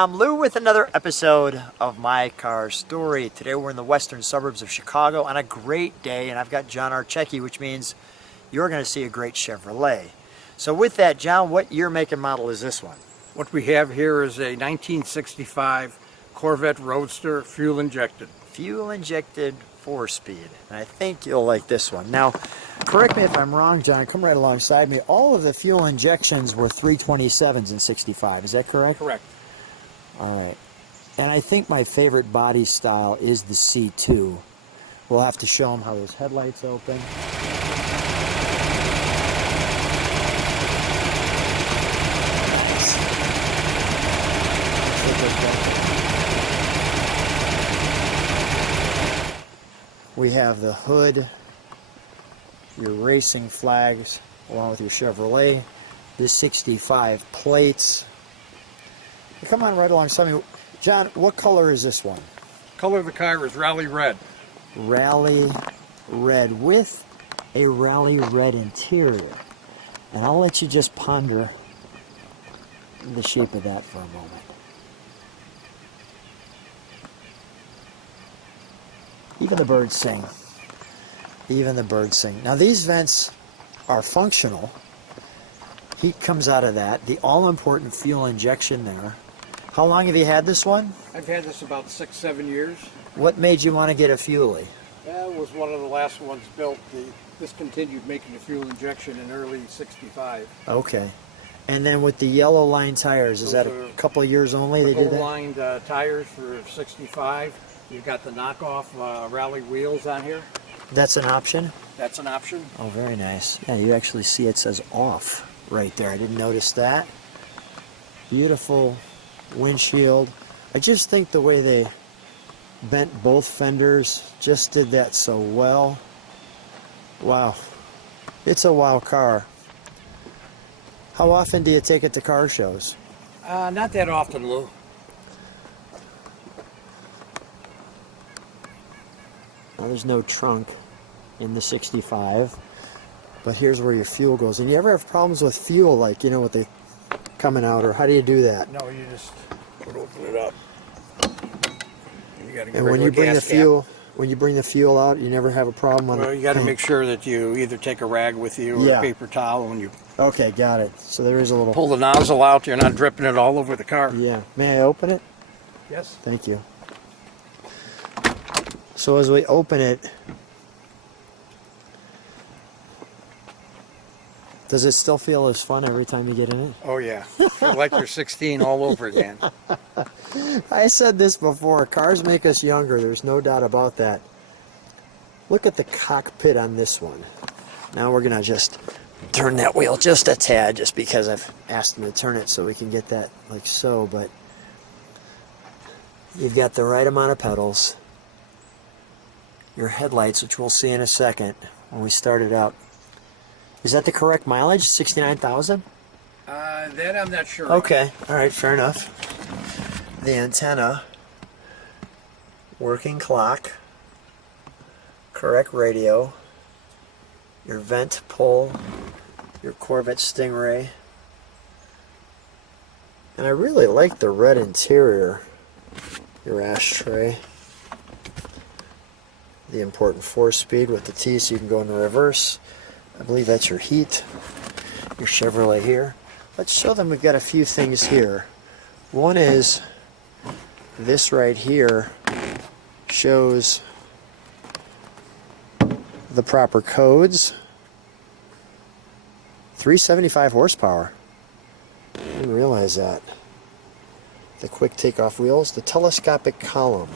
I'm Lou with another episode of My Car Story. Today we're in the western suburbs of Chicago on a great day, and I've got John Archacki, which means you're going to see a great Chevrolet. So with that, John, what year, make, and model is this one? What we have here is a 1965 Corvette Roadster fuel injected. Fuel injected 4-speed, and I think you'll like this one. Now, correct me if I'm wrong, John, come right alongside me. All of the fuel injections were 327s in 65, is that correct? Correct. All right. And I think my favorite body style is the C2. We'll have to show them how those headlights open. We have the hood, your racing flags, along with your Chevrolet, the 65 plates. Come on right alongside me. John, what color is this one? Color of the car is Rally Red. Rally Red with a Rally Red interior. And I'll let you just ponder the shape of that for a moment. Even the birds sing. Even the birds sing. Now these vents are functional. Heat comes out of that. The all-important fuel injection there. How long have you had this one? I've had this about 6-7 years. What made you want to get a Fuelie? That was one of the last ones built. They discontinued making the fuel injection in early 65. Okay. And then with the yellow line tires, is that a couple of years only they did that? Lined tires for 65. You've got the knockoff Rally wheels on here. That's an option? That's an option. Oh, very nice. Yeah, you actually see it says off right there. I didn't notice that. Beautiful windshield. I just think the way they bent both fenders just did that so well. Wow. It's a wow car. How often do you take it to car shows? Not that often, Lou. Now, there's no trunk in the 65, but here's where your fuel goes. And you ever have problems with fuel, like, you know, with the coming out, or how do you do that? No, you just open it up. You got to get And when you bring the fuel, when you bring the fuel out, you never have a problem on Well, you got to make sure that you either take a rag with you or a paper towel when you Okay, got it. So there is a little... pull the nozzle out. You're not dripping it all over the car. Yeah. May I open it? Yes. Thank you. So as we open it, does it still feel as fun every time you get in it? Oh yeah, feel like you're 16 all over again. I said this before, cars make us younger, there's no doubt about that. Look at the cockpit on this one. Now we're going to just turn that wheel just a tad, just because I've asked them to turn it so we can get that like so, but you've got the right amount of pedals. Your headlights, which we'll see in a second when we start it up. Is that the correct mileage? 69,000? That I'm not sure. Okay, all right, fair enough. The antenna, working clock, correct radio, your vent pull, your Corvette Stingray. And I really like the red interior, your ashtray. The important 4-speed with the T so you can go into reverse. I believe that's your heat. Your Chevrolet here. Let's show them we've got a few things here. One is this right here shows the proper codes. 375 horsepower. I didn't realize that. The quick takeoff wheels, the telescopic column.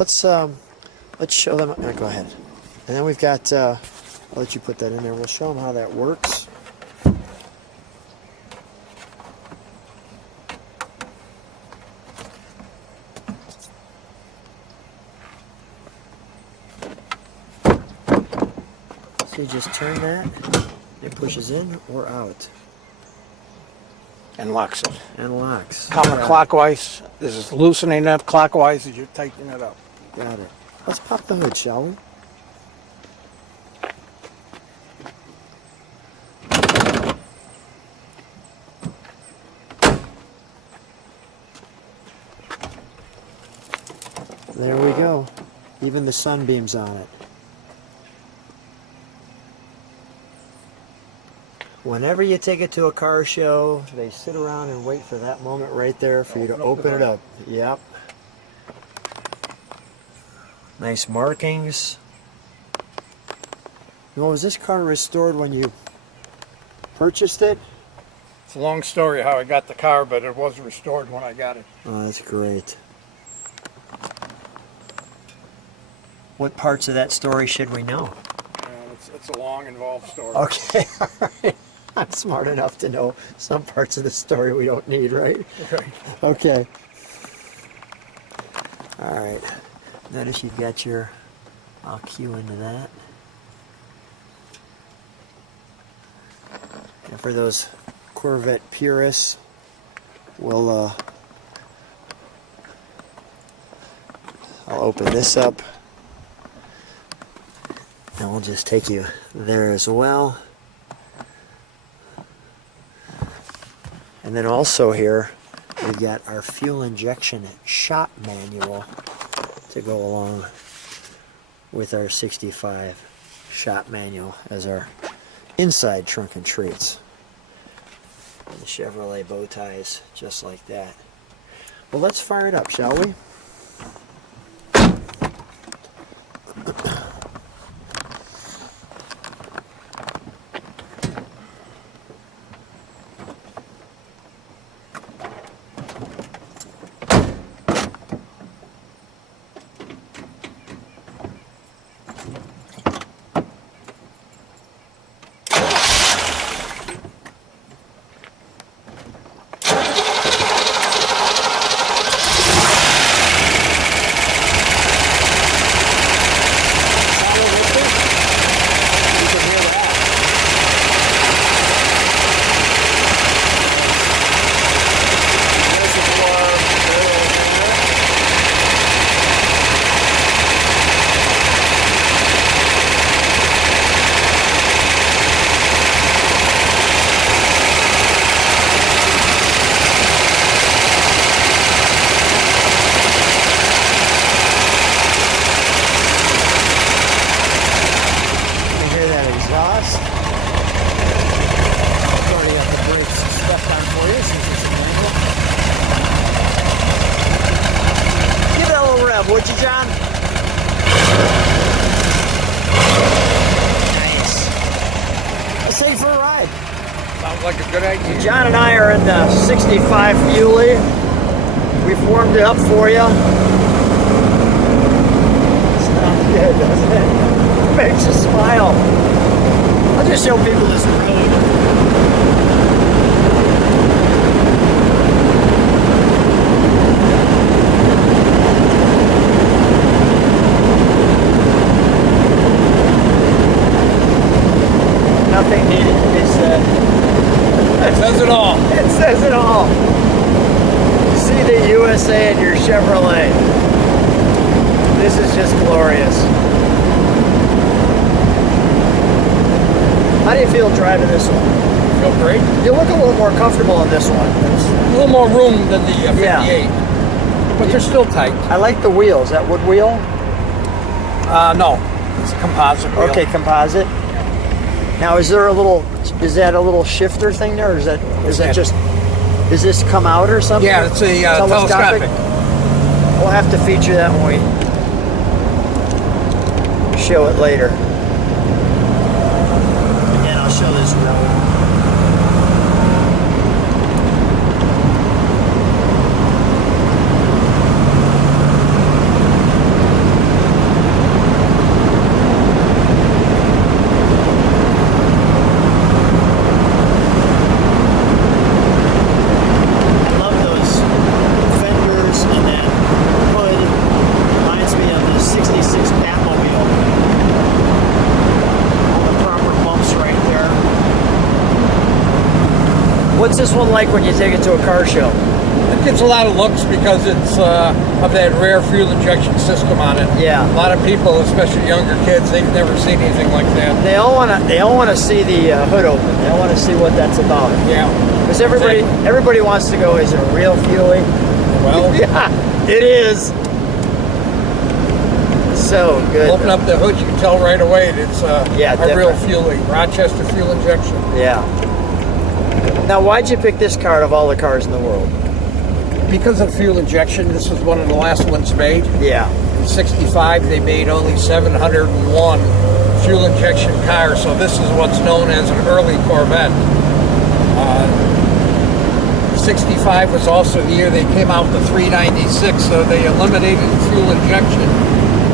Let's show them. Go ahead. And then we've got, I'll let you put that in there. We'll show them how that works. So you just turn that, it pushes in or out. And locks it. And locks. Counterclockwise. This is loosening up. Clockwise as you're tightening it up. Got it. Let's pop the hood, shall we? Even the sunbeams on it. Whenever you take it to a car show, they sit around and wait for that moment right there for you to open it up. Yep. Nice markings. Well, was this car restored when you purchased it? It's a long story how I got the car, but it was restored when I got it. Oh, that's great. What parts of that story should we know? It's a long, involved story. Okay, all right. I'm smart enough to know some parts of the story we don't need, right? Right. Okay. All right. Notice you've got your, I'll cue into that. And for those Corvette purists, we'll, I'll open this up. And we'll just take you there as well. And then also here, we've got our fuel injection shop manual to go along with our 65 shop manual as our inside trunk and treats. And the Chevrolet bow ties, just like that. Well, let's fire it up, shall we? Would you, John? Nice. Let's take it for a ride. Sounds like a good idea. John and I are in the 65 Fuelie. We've warmed it up for you. Sounds good, doesn't it? Makes you smile. I'll just show people this really. Nothing needed to be said. It says it all. It says it all. See the USA in your Chevrolet. This is just glorious. How do you feel driving this one? I feel great. You look a little more comfortable in this one. There's a little more room than the 58. Yeah. But they're still tight. I like the wheels. That wood wheel? No. It's a composite wheel. Okay, composite. Now, is that a little shifter thing there, or is that just, does this come out or something? Yeah, it's a telescopic. We'll have to feature that when we show it later. Again, I'll show this road. What's this one like when you take it to a car show? It gets a lot of looks because it's of that rare fuel injection system on it. Yeah. A lot of people, especially younger kids, they've never seen anything like that. They all wanna see the hood open. They all wanna see what that's about. Yeah. Because everybody wants to go, is it a real Fuelie? Well, Yeah, it is. so good. Open up the hood, you can tell right away that it's Yeah, a real different. Fuelie, Rochester fuel injection. Yeah. Now, why'd you pick this car out of all the cars in the world? Because of fuel injection, this was one of the last ones made. Yeah. In 65, they made only 701 fuel injection cars, so this is what's known as an early Corvette. 65 was also the year they came out with the 396, so they eliminated fuel injection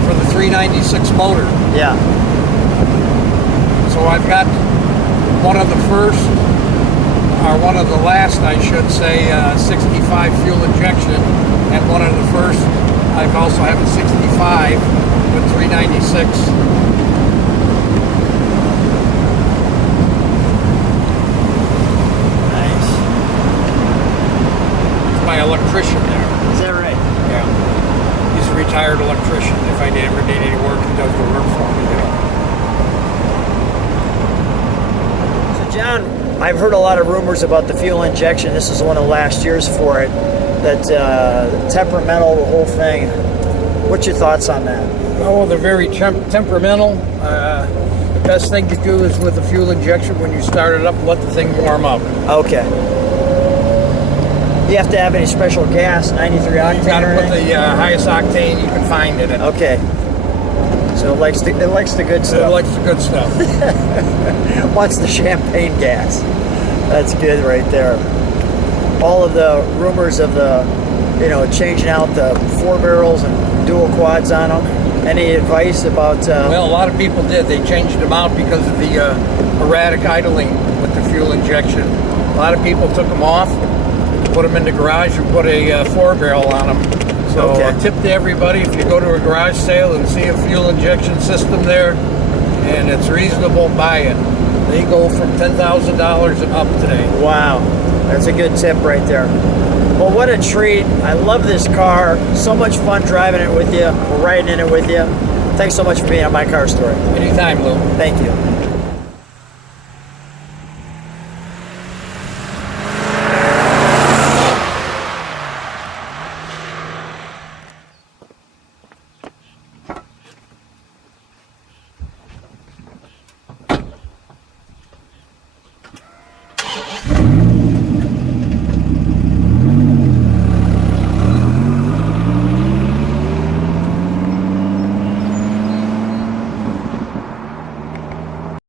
for the 396 motor. Yeah. So I've got one of the first, or one of the last, I should say, 65 fuel injection, and one of the first, I also have a 65 with 396. Nice. My electrician there. Is that right? Yeah. He's a retired electrician. If I ever need any work, he does the work for me, So, John, I've heard a lot of rumors about the fuel injection. This is one of the last years for it. That temperamental, the whole thing. What's your thoughts on that? Oh, they're very temperamental. The best thing to do is with the fuel injection, when you start it up, let the thing warm up. Okay. You have to have any special gas, 93 octane? You got to or put anything? the highest octane you can find in it. Okay. So it likes the good It stuff. likes the good stuff. Wants the champagne gas. That's good right there. All of the rumors of the, changing out the 4 barrels and dual quads on them. Any advice about? Well, a lot of people did. They changed them out because of the erratic idling with the fuel injection. A lot of people took them off, put them in the garage, and put a 4 barrel on them. So Okay. a tip to everybody, if you go to a garage sale and see a fuel injection system there, and it's reasonable, buy it. They go from $10,000 and up today. Wow, that's a good tip right there. Well, what a treat. I love this car. So much fun driving it with you, riding in it with you. Thanks so much for being on My Car Story. Anytime, Lou. Thank you.